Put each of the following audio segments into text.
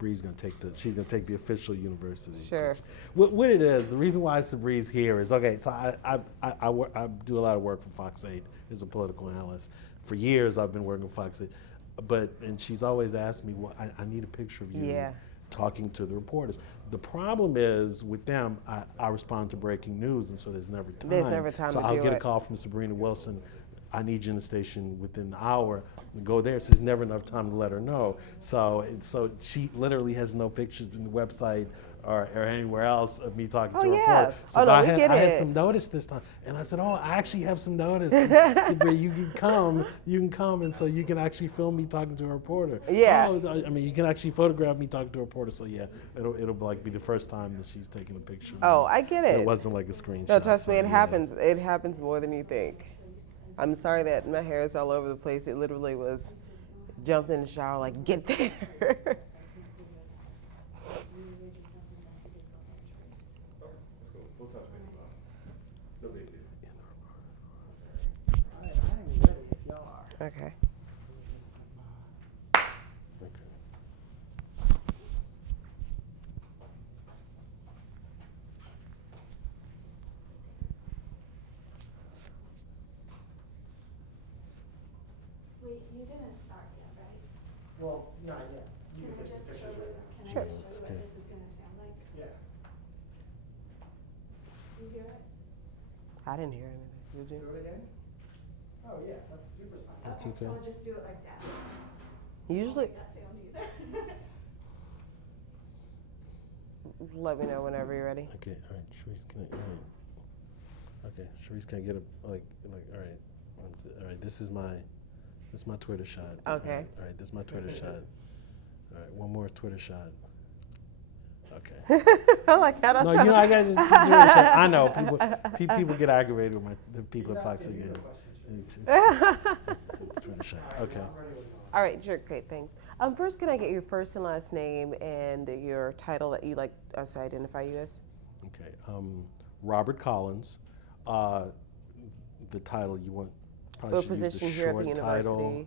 Sabri's gonna take she's gonna take the official university. Sure. What it is, the reason why Sabri's here is, okay, so I do a lot of work for Fox 8 as a political analyst. For years I've been working with Fox 8, and she's always asked me, well, I need a picture of you talking to the reporters. The problem is with them, I respond to breaking news, and so there's never time. There's never time to do it. So I'll get a call from Sabrina Wilson, I need you in the station within the hour, and go there. So there's never enough time to let her know. So she literally has no pictures in the website or anywhere else of me talking to a reporter. So I had some notice this time, and I said, oh, I actually have some notice. Sabrina, you can come, and so you can actually film me talking to a reporter. Yeah. Oh, I mean, you can actually photograph me talking to a reporter. So yeah, it'll like be the first time that she's taking a picture. Oh, I get it. It wasn't like a screenshot. No, trust me, it happens. It happens more than you think. I'm sorry that my hair is all over the place. It literally was jumped in the shower like, get there. Okay. Wait, you didn't start yet, right? Well, not yet. You Can I can take just the show pictures you, right now. can I just show you what this is gonna sound like? Yeah. You hear it? I didn't hear anything. You did? Do it again? Oh, yeah, that's super sound. That's Okay, okay. so I'll just do it like that. Usually, That sound either. let me know whenever you're ready. Okay, all right, Sharice, can I get all right, this is my Twitter shot. Okay. All right, this is my Twitter shot. All right, one more Twitter shot. Okay. I'm like, I don't No, know. you know, I got to just Twitter shot. I know, people get aggravated with the people at Fox again. Twitter shot, okay. All right, sure, great, thanks. First, can I get your first and last name and your title that you like us to identify you as? Okay, Robert Collins. The title you want, probably What should use the position here at the short title.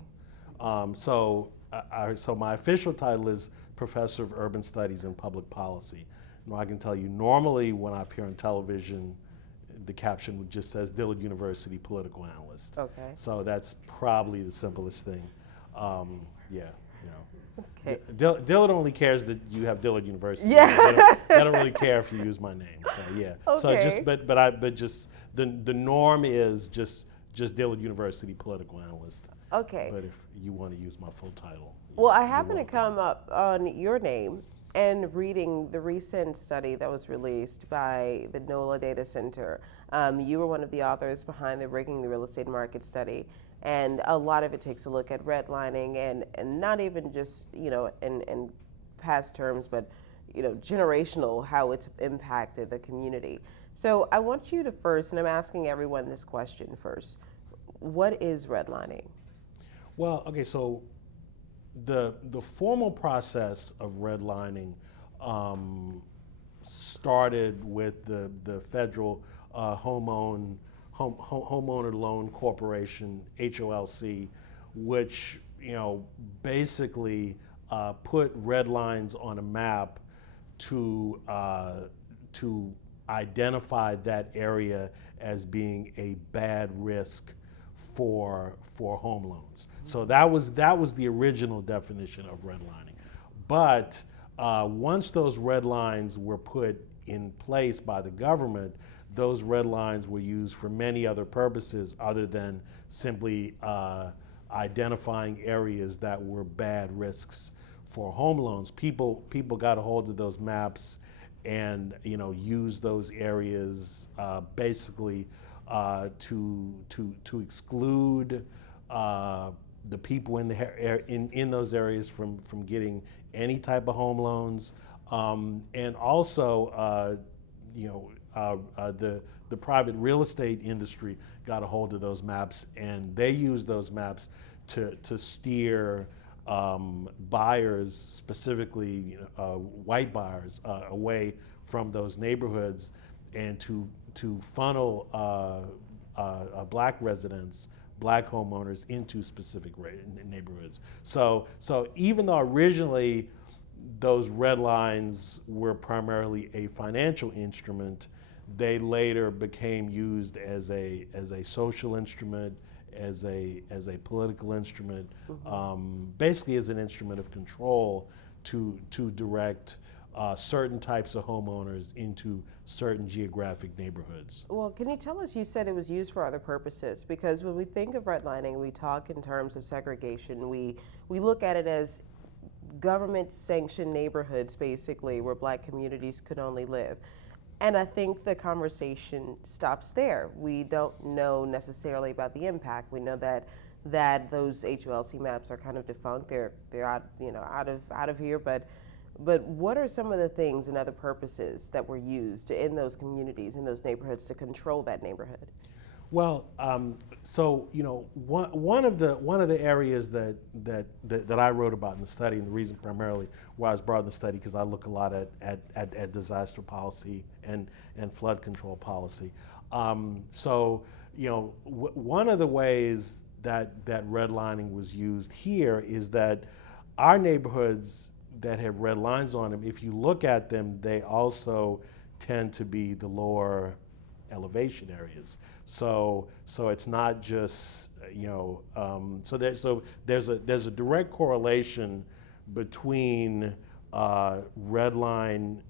university? So my official title is Professor of Urban Studies and Public Policy. Now I can tell you, normally when I appear on television, the caption just says Dillard University Political Analyst. Okay. So that's probably the simplest thing. Yeah, you know. Okay. Dillard only cares that you have Dillard University. Yeah. They don't really care if you use my name. So yeah. So Okay. just but just the norm is just Dillard University Political Analyst. Okay. But if you want to use my full title. Well, I you're happen to welcome. come up on your name and reading the recent study that was released by the NOLA Data Center. You were one of the authors behind the Rigging the Real Estate Market study. And a lot of it takes a look at redlining and not even just, you know, in past terms, but, you know, generational, how it's impacted the community. So I want you to first, and I'm asking everyone this question first, what is redlining? Well, okay, so the formal process of redlining started with the federal homeowner loan corporation, HOLC, which, you know, basically put red lines on a map to identify that area as being a bad risk for home loans. So that was the original definition of redlining. But once those red lines were put in place by the government, those red lines were used for many other purposes other than simply identifying areas that were bad risks for home loans. People got a hold of those maps and, you know, used those areas basically to exclude the people in those areas from getting any type of home loans, and also you know, the private real estate industry got a hold of those maps, and they used those maps to steer buyers, specifically white buyers, away from those neighborhoods, and to funnel black residents, black homeowners into specific neighborhoods. So even though originally those red lines were primarily a financial instrument. They later became used as a social instrument, as a political instrument, basically as an instrument of control to direct certain types of homeowners into certain geographic neighborhoods. Well, can you tell us, you said it was used for other purposes, because when we think of redlining, we talk in terms of segregation. We look at it as government-sanctioned neighborhoods, basically, where black communities could only live. And I think the conversation stops there. We don't know necessarily about the impact. We know that those HULC maps are kind of defunct. They're out, out of here. But what are some of the things and other purposes that were used in those communities, in those neighborhoods, to control that neighborhood? Well, so one of the areas that I wrote about in the study, and the reason primarily why I was brought in the study, because I look a lot at disaster policy and flood control policy. So one of the ways that redlining was used here is that our neighborhoods that have red lines on them, if you look at them, they also tend to be the lower elevation areas. So it's not just so there's a direct correlation between red line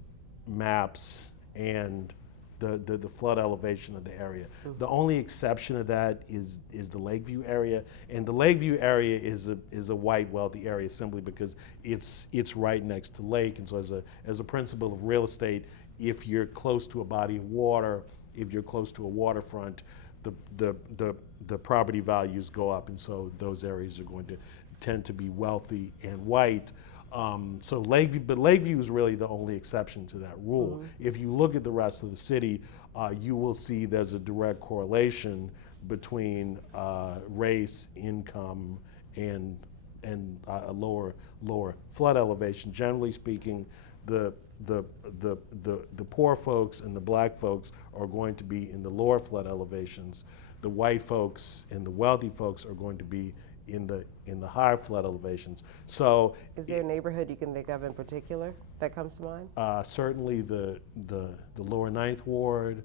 maps and the flood elevation of the area. The only exception of that is the Lakeview area, and the Lakeview area is a white wealthy area simply because it's right next to lake, and so as a principle of real estate, if you're close to a body of water, if you're close to a waterfront, the property values go up, and so those areas are going to tend to be wealthy and white. So Lakeview is really the only exception to that rule. If you look at the rest of the city, you will see there's a direct correlation between race, income, and a lower flood elevation. Generally speaking, the poor folks and the black folks are going to be in the lower flood elevations. The white folks and the wealthy folks are going to be in the higher flood elevations. So, is there a neighborhood you can think of in particular that comes to mind? Certainly the lower Ninth Ward,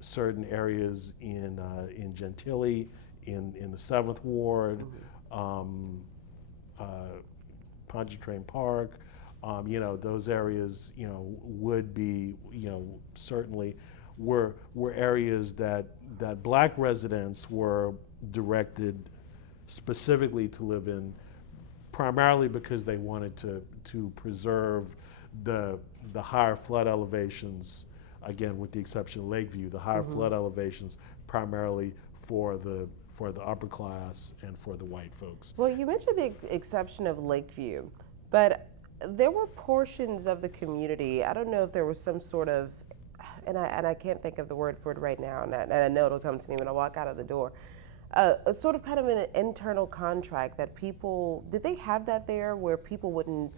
certain areas in Gentilly, in the 7th Ward, Pontchartrain Park. Those areas, would be, certainly were areas that black residents were directed specifically to live in, primarily because they wanted to preserve the higher flood elevations, again, with the exception of Lakeview, the higher flood elevations primarily for the upper class and for the white folks. Well, you mentioned the exception of Lakeview, but there were portions of the community, I don't know if there was some sort of, and I can't think of the word for it right now, and I know it'll come to me when I walk out of the door, a sort of kind of an internal contract that people, did they have that there where people wouldn't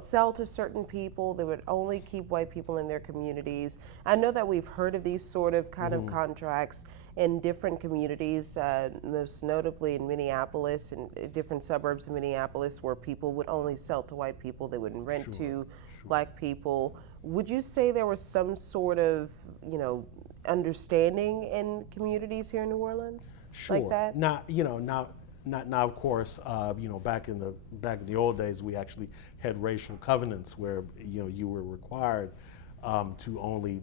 sell to certain people, they would only keep white people in their communities? I know that we've heard of these sort of kind of contracts in different communities, most notably in Minneapolis and different suburbs of Minneapolis, where people would only sell to white people, they wouldn't rent to black people. Would you say there was some sort of, understanding in communities here in New Orleans like that? Now, of course, back in the old days, we actually had racial covenants where you were required to only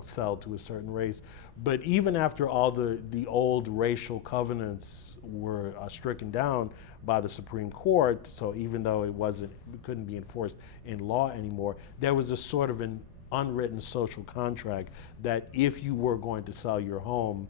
sell to a certain race. But even after all the old racial covenants were stricken down by the Supreme Court, so even though it couldn't be enforced in law anymore, there was a sort of an unwritten social contract that if you were going to sell your home,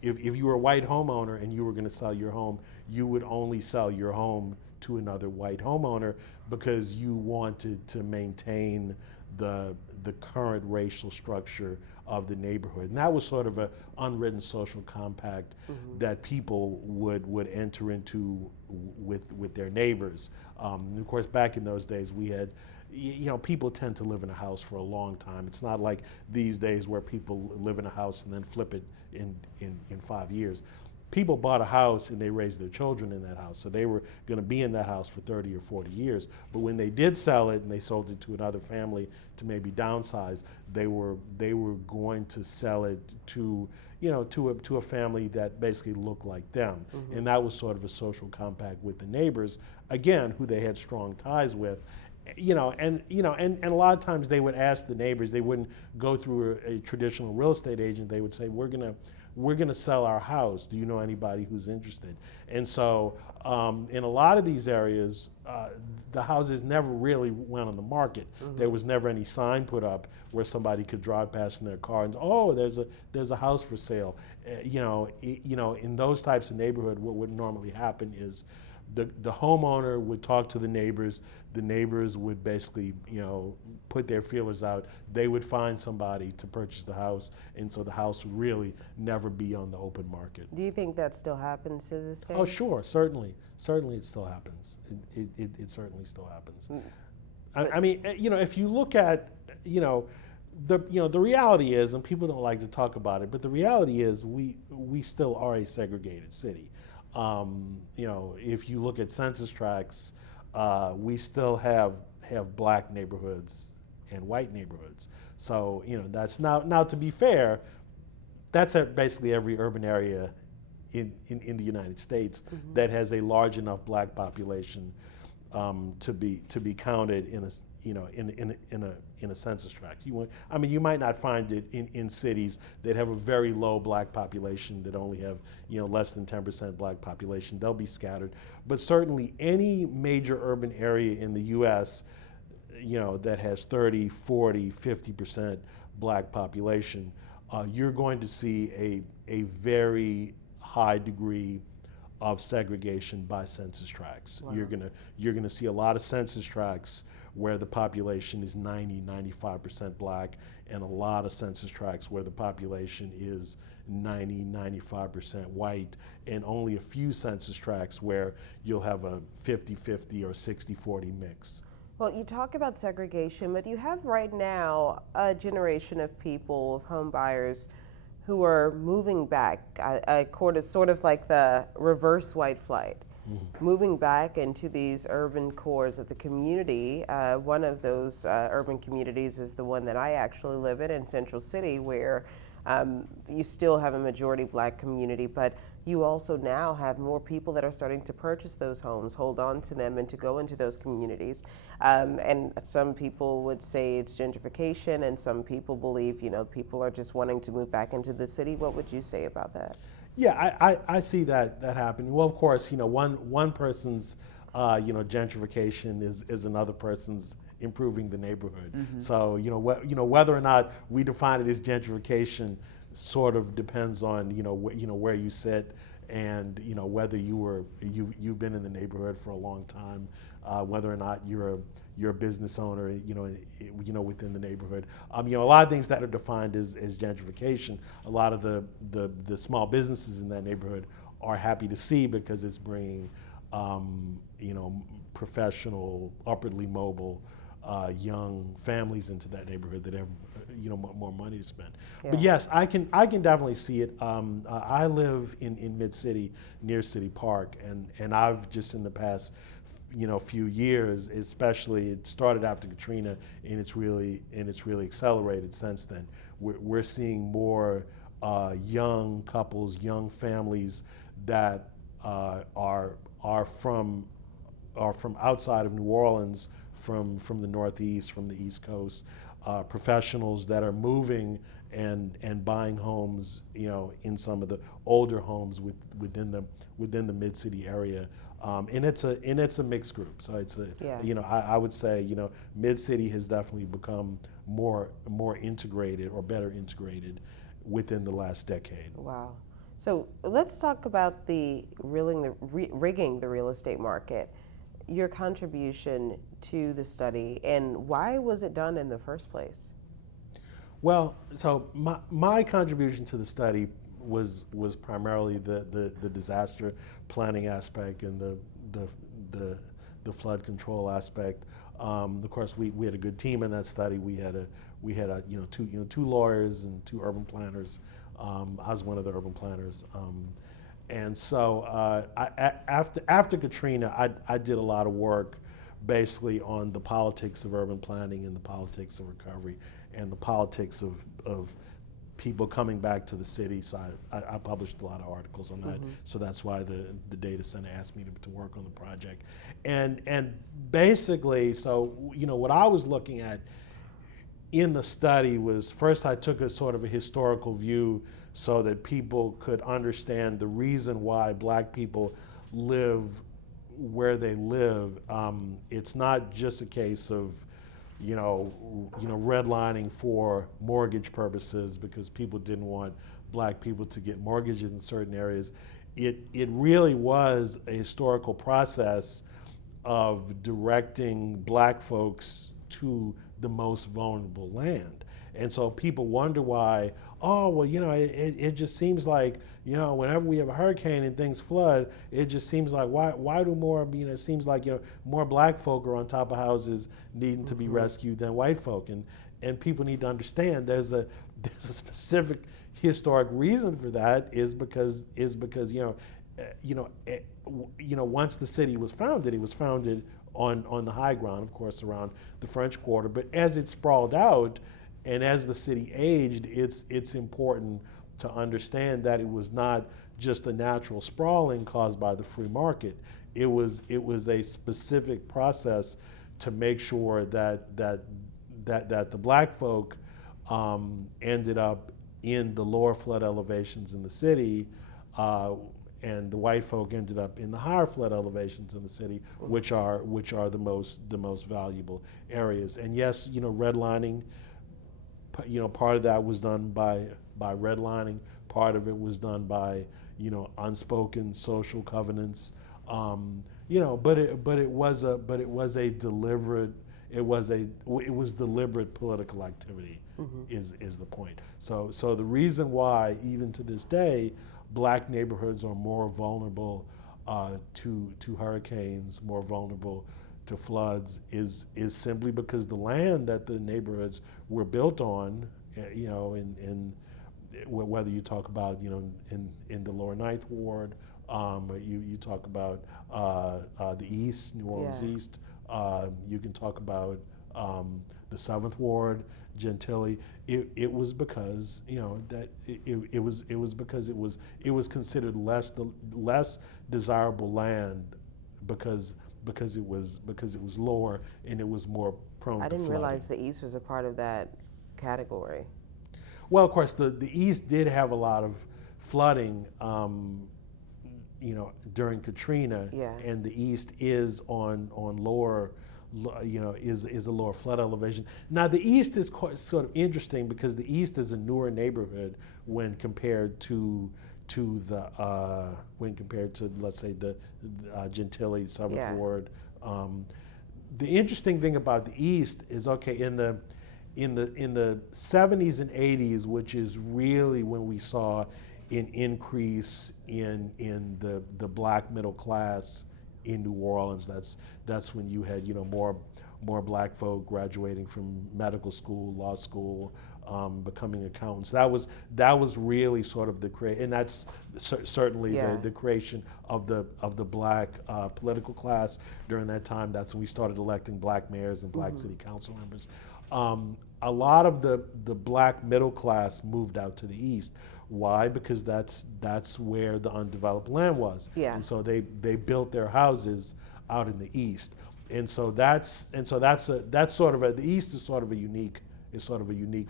if you were a white homeowner and you were going to sell your home, you would only sell your home to another white homeowner because you wanted to maintain the current racial structure of the neighborhood. And that was sort of an unwritten social compact that people would enter into with their neighbors. And of course, back in those days, we had, people tend to live in a house for a long time. It's not like these days where people live in a house and then flip it in 5 years. people bought a house and they raised their children in that house. So they were going to be in that house for 30 or 40 years. But when they did sell it and they sold it to another family to maybe downsize, they were going to sell it to, you know, to a family that basically looked like them. And that was sort of a social compact with the neighbors, again, who they had strong ties with. And a lot of times they would ask the neighbors. They wouldn't go through a traditional real estate agent. They would say, we're gonna sell our house. Do you know anybody who's interested? And so in a lot of these areas, the houses never really went on the market. There was never any sign put up where somebody could drive past in their car and, oh, there's a house for sale. In those types of neighborhood, what would normally happen is the homeowner would talk to the neighbors. The neighbors would basically, put their feelers out. They would find somebody to purchase the house, and so the house would really never be on the open market. Do you think that still happens to this day? Oh, sure, certainly it still happens. It certainly still happens. I mean, if you look at, the reality is, and people don't like to talk about it, but the reality is we still are a segregated city. If you look at census tracts, we still have black neighborhoods and white neighborhoods. So, that's now to be fair, that's at basically every urban area in the United States that has a large enough black population to be counted in a census tract. You might not find it in cities that have a very low black population, that only have less than 10% black population. They'll be scattered, but certainly any major urban area in the U.S. That has 30, 40, 50% black population, you're going to see a very high degree of segregation by census tracts. Wow. You're gonna see a lot of census tracts where the population is 90, 95% black, and a lot of census tracts where the population is 90, 95% white, and only a few census tracts where you'll have a 50-50 or 60-40 mix. Well, you talk about segregation, but you have right now a generation of people, of home buyers, who are moving back, sort of like the reverse white flight, moving back into these urban cores of the community. One of those urban communities is the one that I actually live in Central City, where you still have a majority black community, but you also now have more people that are starting to purchase those homes, hold on to them, and to go into those communities. And some people would say it's gentrification, and some people believe, people are just wanting to move back into the city. What would you say about that? Yeah, I see that happening. Well, of course, one person's gentrification is another person's improving the neighborhood. So whether or not we define it as gentrification sort of depends on where you sit, and whether you've been in the neighborhood for a long time, whether or not you're a business owner within the neighborhood. A lot of things that are defined as gentrification, a lot of the small businesses in that neighborhood are happy to see, because it's bringing professional, upwardly mobile young families into that neighborhood that have more money to spend. Yeah. But yes, I can definitely see it. I live in Mid-City, near City Park, and I've just in the past few years, especially, it started after Katrina, and it's really accelerated since then. We're seeing more young couples, young families that are from outside of New Orleans, from the Northeast, from the East Coast, professionals that are moving and buying homes, in some of the older homes within the Mid-City area. And it's a mixed group. So I would say, Mid-City has definitely become more integrated, or better integrated, within the last decade. Wow. So let's talk about the rigging the real estate market, your contribution to the study, and why was it done in the first place? Well, so my contribution to the study was primarily the disaster planning aspect and the flood control aspect. Of course, we had a good team in that study. We had two lawyers and two urban planners. I was one of the urban planners, And so after Katrina, I did a lot of work basically on the politics of urban planning and the politics of recovery and the politics of people coming back to the city. So I published a lot of articles on that. So that's why the data center asked me to work on the project. And basically, so what I was looking at in the study was, first I took a sort of a historical view so that people could understand the reason why black people live where they live. It's not just a case of redlining for mortgage purposes because people didn't want black people to get mortgages in certain areas. It really was a historical process of directing black folks to the most vulnerable land. And so people wonder why, oh, well, it just seems like, whenever we have a hurricane and things flood, it just seems like, why do more, it seems like, more black folk are on top of houses needing to be rescued than white folk. And people need to understand there's a specific historic reason for that is because once the city was founded, it was founded on the high ground, of course, around the French Quarter. But as it sprawled out and as the city aged, it's important to understand that it was not just a natural sprawling caused by the free market. It was a specific process to make sure that the black folk ended up in the lower flood elevations in the city, and the white folk ended up in the higher flood elevations in the city, which are the most valuable areas. And yes, redlining, part of that was done by redlining. Part of it was done by unspoken social covenants. But it was deliberate political activity. Is the point. So the reason why even to this day black neighborhoods are more vulnerable to hurricanes, more vulnerable to floods, is simply because the land that the neighborhoods were built on, in whether you talk about in the lower Ninth Ward, you talk about the East, New Orleans East, you can talk about the Seventh Ward, Gentilly. It was because that it was because it was considered less desirable land because it was lower and it was more prone to I didn't flooding. realize the East was a part of that category. Well, of course, the East did have a lot of flooding, during Katrina, and the East is on lower, is a lower flood elevation. Now, the East is sort of interesting because the East is a newer neighborhood when compared to let's say the Gentilly, Seventh Ward. The interesting thing about the East is, in the 70s and 80s, which is really when we saw an increase in the black middle class in New Orleans. That's when you had more black folk graduating from medical school, law school, becoming accountants. That was really sort of and that's certainly the creation of the black political class during that time. That's when we started electing black mayors and black city council members. A lot of the black middle class moved out to the East. Why? Because that's where the undeveloped land was. And so they built their houses out in the East. And so the East is sort of a unique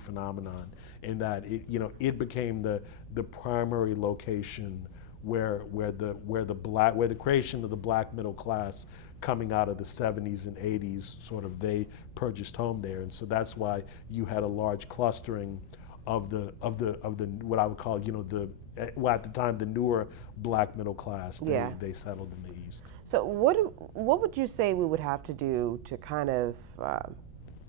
phenomenon in that it became the primary location where the creation of the black middle class coming out of the 70s and 80s, they purchased home there. And so that's why you had a large clustering of the what I would call at the time the newer black middle class. They settled in the East. So what would you say we would have to do to kind of,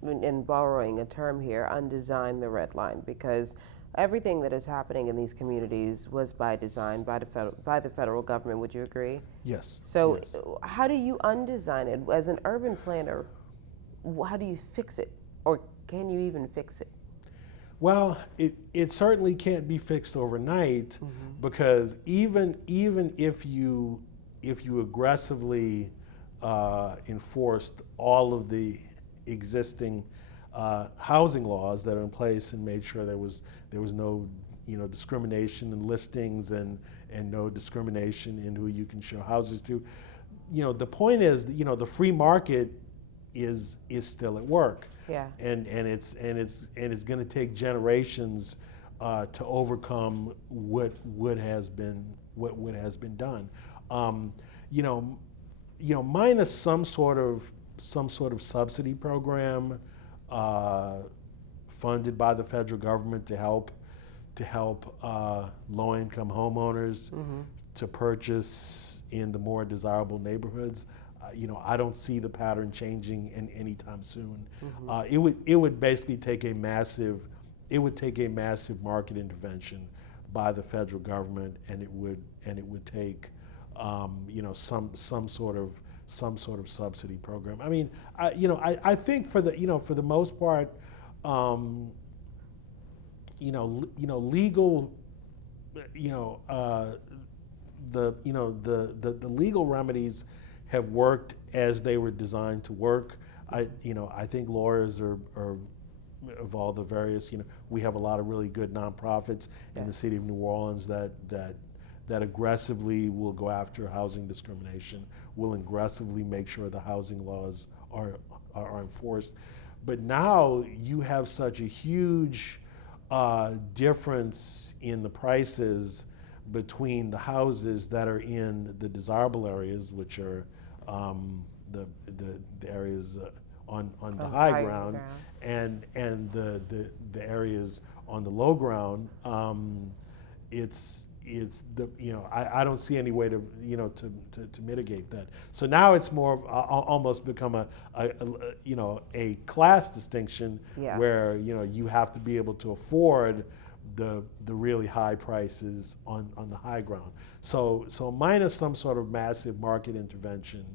in borrowing a term here, undesign the red line? Because everything that is happening in these communities was by design by the federal government. Would you agree? Yes. So yes. How do you undesign it as an urban planner? How do you fix it, or can you even fix it? Well, it certainly can't be fixed overnight because even if you aggressively enforced all of the existing housing laws that are in place and made sure there was no discrimination in listings and no discrimination in who you can show houses to, the point is the free market is still at work. Yeah. And it's going to take generations to overcome what has been done. Minus some sort of subsidy program funded by the federal government to help low-income homeowners to purchase in the more desirable neighborhoods. I don't see the pattern changing anytime soon. It would basically take a massive market intervention by the federal government, and it would take some sort of subsidy program. I mean, I think for the most part, legal, the legal remedies have worked as they were designed to work. I think lawyers are of all the various, we have a lot of really good nonprofits in the city of New Orleans that aggressively will go after housing discrimination, will aggressively make sure the housing laws are enforced. But now you have such a huge difference in the prices between the houses that are in the desirable areas, which are the areas on the high ground, and the areas on the low ground. I don't see any way to mitigate that. So now it's more of almost become a class distinction where you have to be able to afford the really high prices on the high ground. So minus some sort of massive market intervention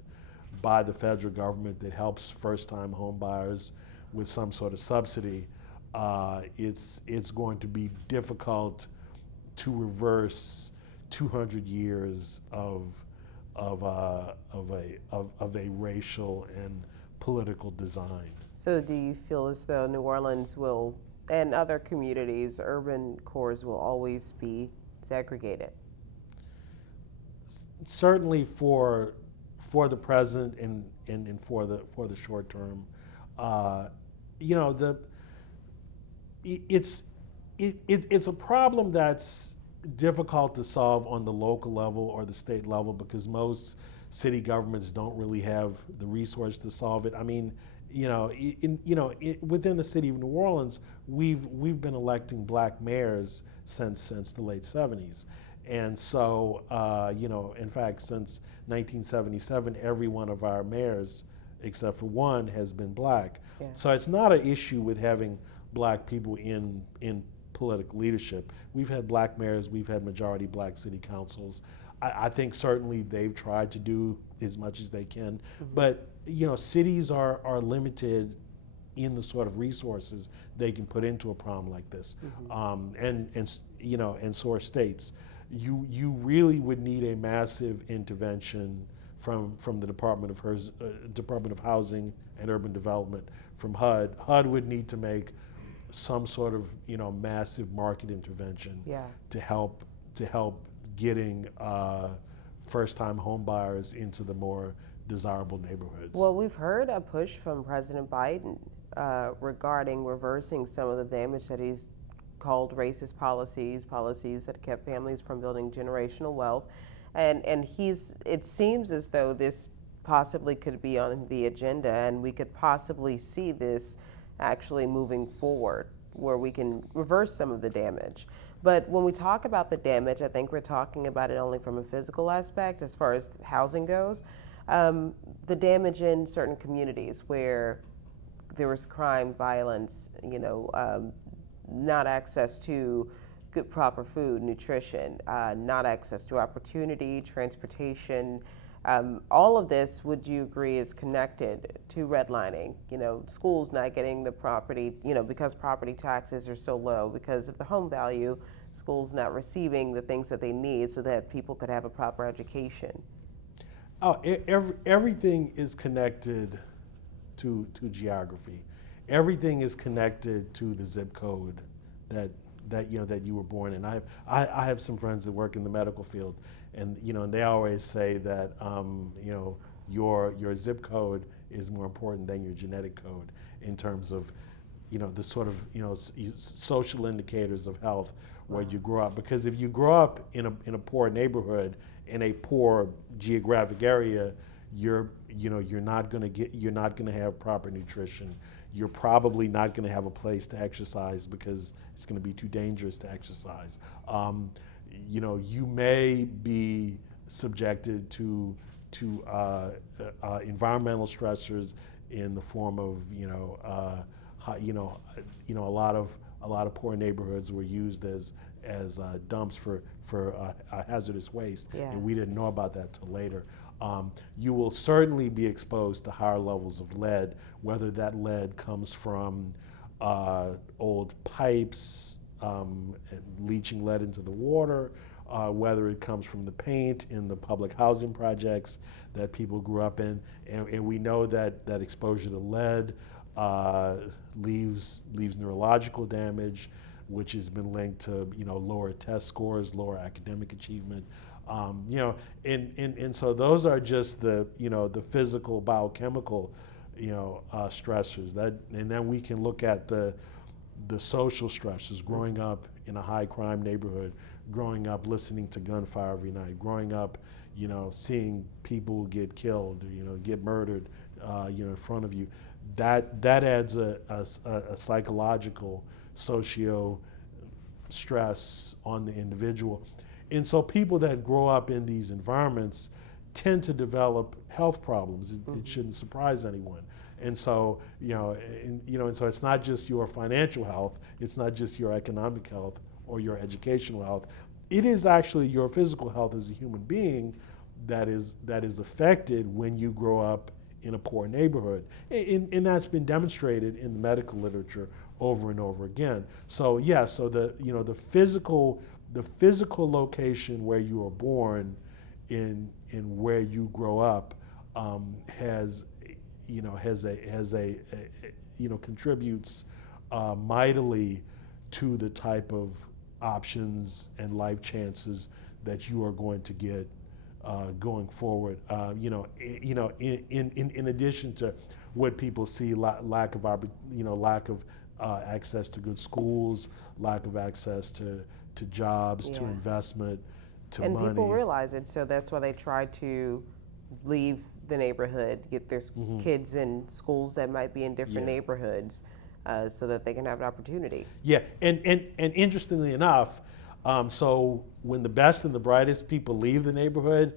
by the federal government that helps first-time home buyers with some sort of subsidy, it's going to be difficult to reverse 200 years of a racial and political design. So do you feel as though New Orleans will, and other communities, urban cores will always be segregated? Certainly for the present and for the short term, it's a problem that's difficult to solve on the local level or the state level because most city governments don't really have the resource to solve it. I mean, within the city of New Orleans, we've been electing black mayors since the late 70s. And so, in fact, since 1977, every one of our mayors, except for one, has been black. Yeah. So it's not an issue with having black people in political leadership. We've had black mayors, we've had majority black city councils. I think certainly they've tried to do as much as they can, but cities are limited in the sort of resources they can put into a problem like this, and so are states. You really would need a massive intervention from the Department of Housing and Urban Development, from HUD. HUD would need to make some sort of massive market intervention to help getting first-time home buyers into the more desirable neighborhoods. Well, we've heard a push from President Biden regarding reversing some of the damage that he's called racist policies that kept families from building generational wealth. And it seems as though this possibly could be on the agenda, and we could possibly see this actually moving forward where we can reverse some of the damage. But when we talk about the damage, I think we're talking about it only from a physical aspect as far as housing goes. The damage in certain communities where there was crime, violence, not access to good, proper food, nutrition, not access to opportunity, transportation, All of this, would you agree, is connected to redlining? You know, schools not getting the property, you know, because property taxes are so low because of the home value, schools not receiving the things that they need so that people could have a proper education. Oh, everything is connected to geography. Everything is connected to the zip code that you were born in. I have some friends that work in the medical field, and and they always say that your zip code is more important than your genetic code in terms of the sort of social indicators of health where you grow up. Because if you grow up in a poor neighborhood in a poor geographic area, you're not going to have proper nutrition. You're probably not going to have a place to exercise because it's going to be too dangerous to exercise. You may be subjected to environmental stressors in the form of a lot of poor neighborhoods were used as dumps for hazardous waste, Yeah. and we didn't know about that till later. You will certainly be exposed to higher levels of lead, whether that lead comes from old pipes, leaching lead into the water, whether it comes from the paint in the public housing projects that people grew up in. And we know that exposure to lead leaves neurological damage, which has been linked to lower test scores, lower academic achievement. And so those are just the the physical biochemical stressors and then we can look at the social stressors. Growing up in a high crime neighborhood, growing up listening to gunfire every night, growing up seeing people get killed, get murdered in front of you, that adds a psychological socio stress on the individual. And so people that grow up in these environments tend to develop health problems. It shouldn't surprise anyone. And so, and so it's not just your financial health, it's not just your economic health or your educational health. It is actually your physical health as a human being that is affected when you grow up in a poor neighborhood. And that's been demonstrated in the medical literature over and over again. So yeah, so the physical location where you are born in where you grow up contributes mightily to the type of options and life chances that you are going to get going forward. In addition to what people see, lack of access to good schools, lack of access to jobs, to Yeah. investment, to And money. people realize it, so that's why they try to leave the neighborhood, get their kids in schools that might be in different Yeah. neighborhoods, so that they can have an opportunity. Yeah, and interestingly enough, so when the best and the brightest people leave the neighborhood,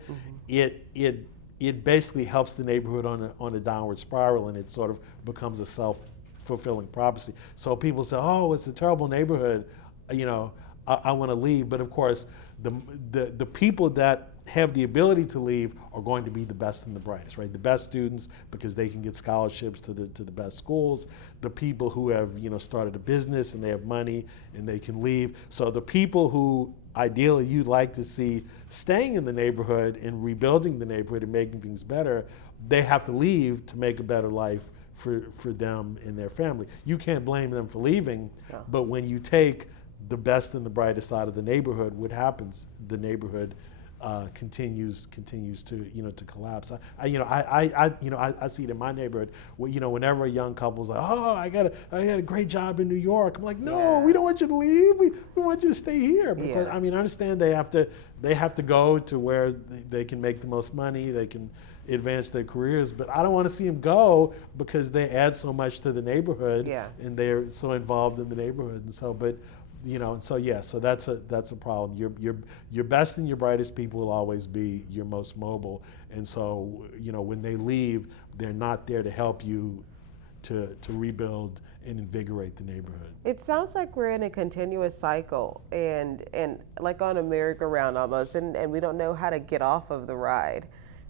it basically helps the neighborhood on a downward spiral, and it sort of becomes a self-fulfilling prophecy. So people say, "Oh, it's a terrible neighborhood, I want to leave." But of course, the people that have the ability to leave are going to be the best and the brightest, right? The best students, because they can get scholarships to the best schools. The people who have started a business and they have money and they can leave. So the people who ideally you'd like to see staying in the neighborhood and rebuilding the neighborhood and making things better, they have to leave to make a better life for them and their family. You can't blame them for leaving, No. but when you take the best and the brightest out of the neighborhood, what happens? The neighborhood continues to collapse. I see it in my neighborhood. Whenever a young couple's like, "Oh, I had a great job in New York," I'm like, "No, Yeah. we don't want you to leave. We want you to stay here." Because Yeah. I understand they have to go to where they can make the most money, they can advance their careers, but I don't want to see them go because they add so much to the neighborhood, Yeah. and they're so involved in the neighborhood. And so, so that's a problem. Your best and your brightest people will always be your most mobile, and so when they leave, they're not there to help you to rebuild and invigorate the neighborhood. It sounds like we're in a continuous cycle and like on a merry-go-round almost, and we don't know how to get off of the ride.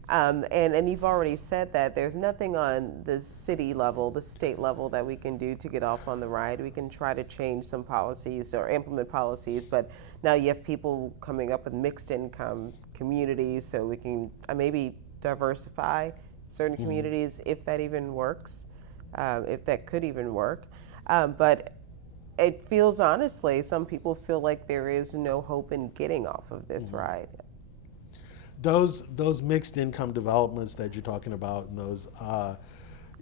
And you've already said that there's nothing on the city level, the state level that we can do to get off on the ride. We can try to change some policies or implement policies, but now you have people coming up with mixed income communities, so we can maybe diversify certain communities if that even works, if that could even work. But it feels honestly, some people feel like there is no hope in getting off of this ride. Those mixed income developments that you're talking about, and those,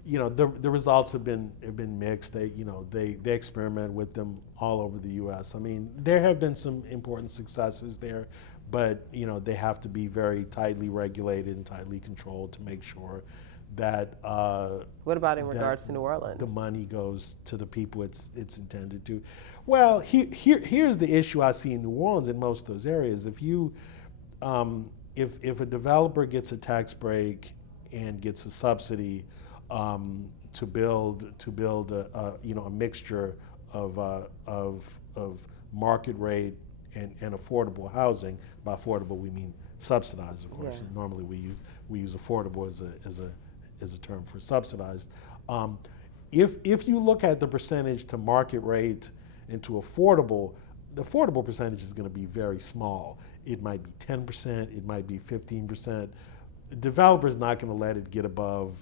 the results have been mixed. They experiment with them all over the U.S. I mean, there have been some important successes there, but they have to be very tightly regulated and tightly controlled to make sure that. What about in regards to New Orleans? The money goes to the people it's intended to. Well, here's the issue I see in New Orleans in most of those areas. If you if a developer gets a tax break and gets a subsidy to build a mixture of market rate and affordable housing, by affordable we mean subsidized, of course. Yeah. Normally we use affordable as a term for subsidized. If you look at the percentage to market rate and to affordable, the affordable percentage is going to be very small. It might be 10%, it might be 15%. The developer's not going to let it get above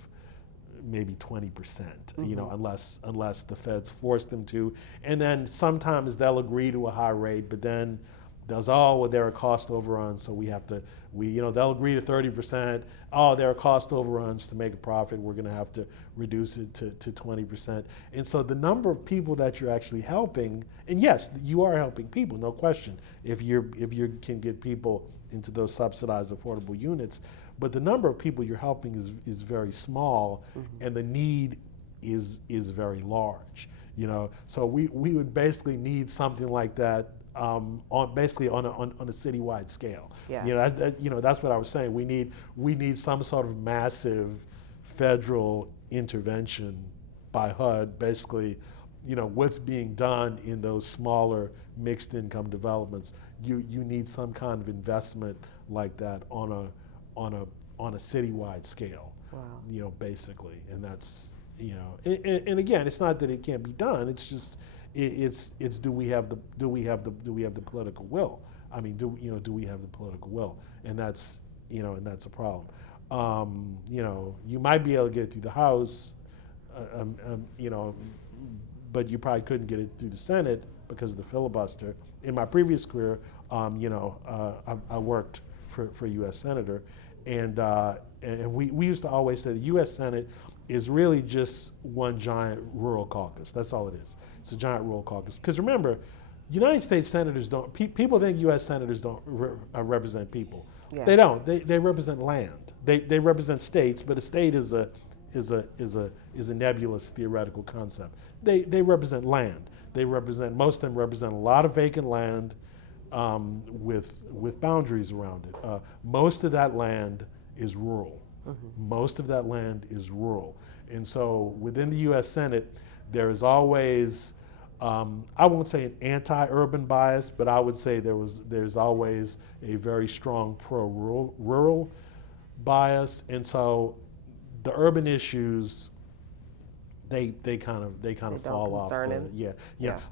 maybe 20%, unless the feds force them to. And then sometimes they'll agree to a high rate, but then there are cost overruns, so they'll agree to 30%. Oh, there are cost overruns to make a profit. We're going to have to reduce it to 20%. And so the number of people that you're actually helping, and yes, you are helping people, no question, if you can get people into those subsidized affordable units. But the number of people you're helping is very small, and the need is very large. So we would basically need something like that. On a citywide scale. Yeah. That's what I was saying. We need some sort of massive federal intervention by HUD. Basically, what's being done in those smaller mixed income developments. You need some kind of investment like that on a citywide scale. Wow. Basically, and that's and again, it's not that it can't be done. It's just. It's do we have the political will? I mean, do we have the political will? And that's a problem. You might be able to get it through the House, but you probably couldn't get it through the Senate because of the filibuster. In my previous career, I worked for a U.S. senator, and we used to always say the U.S. Senate is really just one giant rural caucus. That's all it is. It's a giant rural caucus. Because remember, United States senators don't. People think U.S. senators don't represent people. Yeah. They don't. They represent land. They represent states, but a state is a nebulous theoretical concept. They represent land. Most of them represent a lot of vacant land with boundaries around it. Most of that land is rural. Most of that land is rural. And so within the U.S. Senate, there is always, I won't say an anti-urban bias, but I would say there's always a very strong pro-rural bias. And so the urban issues, they kind of fall off. Yeah.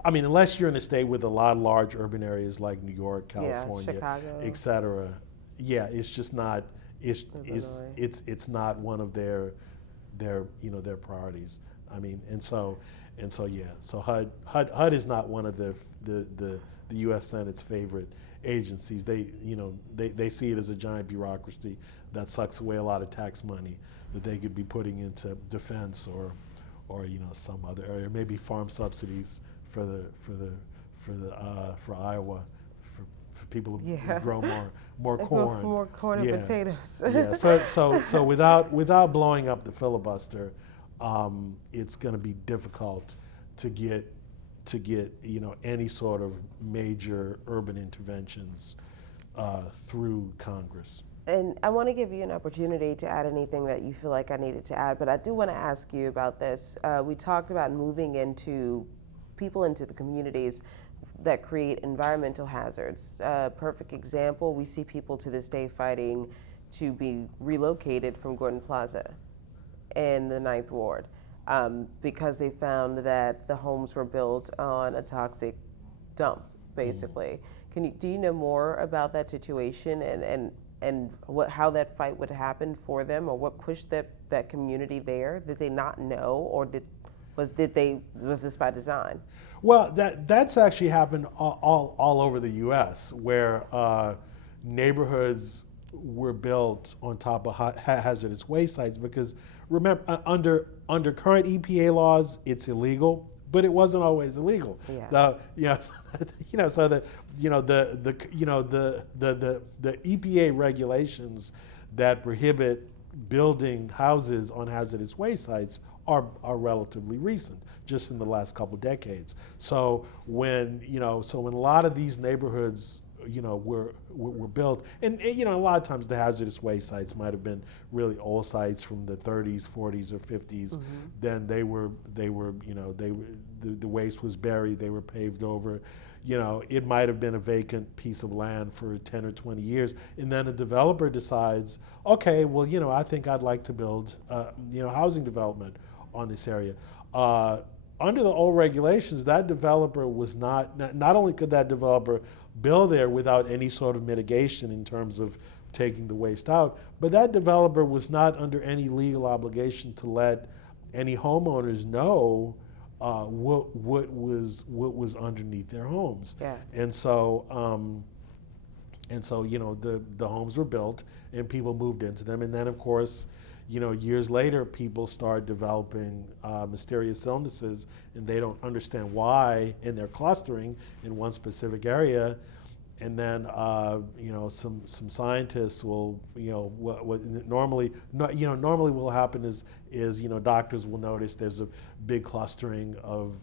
I mean, unless you're in a state with a lot of large urban areas like New York, California, Chicago, et cetera. Yeah, it's just not. It's not one of their priorities. I mean, so HUD is not one of the U.S. Senate's favorite agencies. They see it as a giant bureaucracy that sucks away a lot of tax money that they could be putting into defense or some other area, maybe farm subsidies for Iowa. For people who grow more corn. More corn and potatoes. Yeah. So without blowing up the filibuster, it's going to be difficult to get any sort of major urban interventions through Congress. And I want to give you an opportunity to add anything that you feel like I needed to add, but I do want to ask you about this. We talked about moving people into the communities that create environmental hazards. Perfect example, we see people to this day fighting to be relocated from Gordon Plaza in the Ninth Ward because they found that the homes were built on a toxic dump, basically. Do you know more about that situation and how that fight would happen for them, or what pushed that community there? Did they not know, or was this by design? Well, that's actually happened all over the U.S., where neighborhoods were built on top of hazardous waste sites. Because remember, under current EPA laws, it's illegal, but it wasn't always illegal. Yeah. So the EPA regulations that prohibit building houses on hazardous waste sites are relatively recent, just in the last couple decades. So when a lot of these neighborhoods were built, and a lot of times the hazardous waste sites might have been really old sites from the 30s, 40s, or 50s. Then the waste was buried, they were paved over. It might have been a vacant piece of land for 10 or 20 years, and then a developer decides, okay, well, I think I'd like to build, housing development on this area. Under the old regulations, that developer was not only could that developer build there without any sort of mitigation in terms of taking the waste out, but that developer was not under any legal obligation to let any homeowners know what was underneath their homes. Yeah. And so the homes were built and people moved into them, and then of course, years later, people start developing mysterious illnesses, and they don't understand why, and they're clustering in one specific area. And then, some scientists will, what normally will happen is doctors will notice there's a big clustering of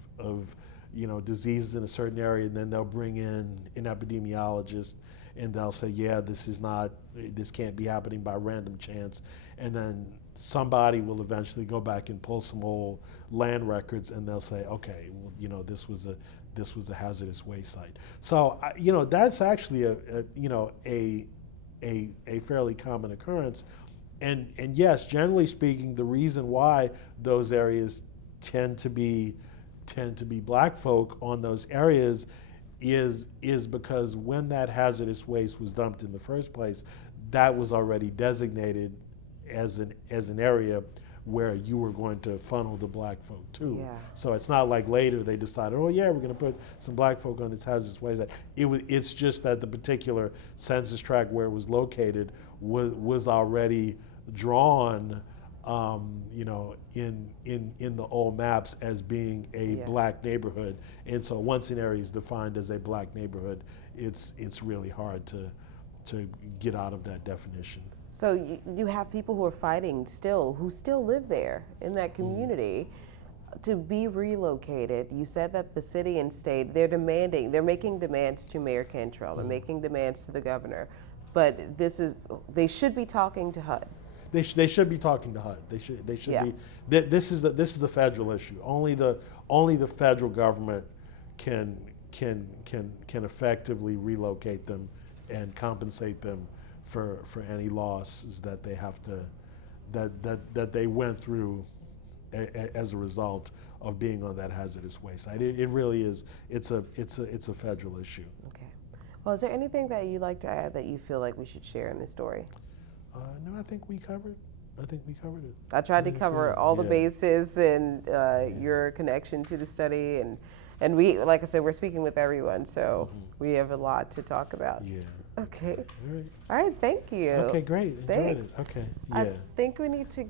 diseases in a certain area, and then they'll bring in an epidemiologist, and they'll say, yeah, this can't be happening by random chance. And then somebody will eventually go back and pull some old land records, and they'll say, okay, well, this was a hazardous waste site. So that's actually a fairly common occurrence. And yes, generally speaking, the reason why those areas tend to be black folk on those areas is because when that hazardous waste was dumped in the first place, that was already designated as an area where you were going to funnel the black folk to. Yeah. So it's not like later they decided, oh yeah, we're going to put some black folk on this hazardous waste. It's just that the particular census tract where it was located was already drawn, in the old maps as being a black neighborhood. And so once an area is defined as a black neighborhood, it's really hard to get out of that definition. So you have people who are fighting who still live there in that community to be relocated. You said that the city and state, they're making demands to Mayor Cantrell, they're making demands to the governor, but they should be talking to HUD. They should be talking to HUD. They should be. This is a federal issue. Only the federal government can effectively relocate them and compensate them for any losses that they have to that they went through as a result of being on that hazardous waste site. It really is. It's a federal issue. Okay. Well, is there anything that you'd like to add that you feel like we should share in this story? No, I think we covered it. I tried to cover all the bases and your connection to the study, and we, like I said, we're speaking with everyone, so we have a lot to talk about. Yeah. Okay. All right. All right. Thank you. Okay, great. Enjoyed Thanks. it. Okay. Yeah. I think we need to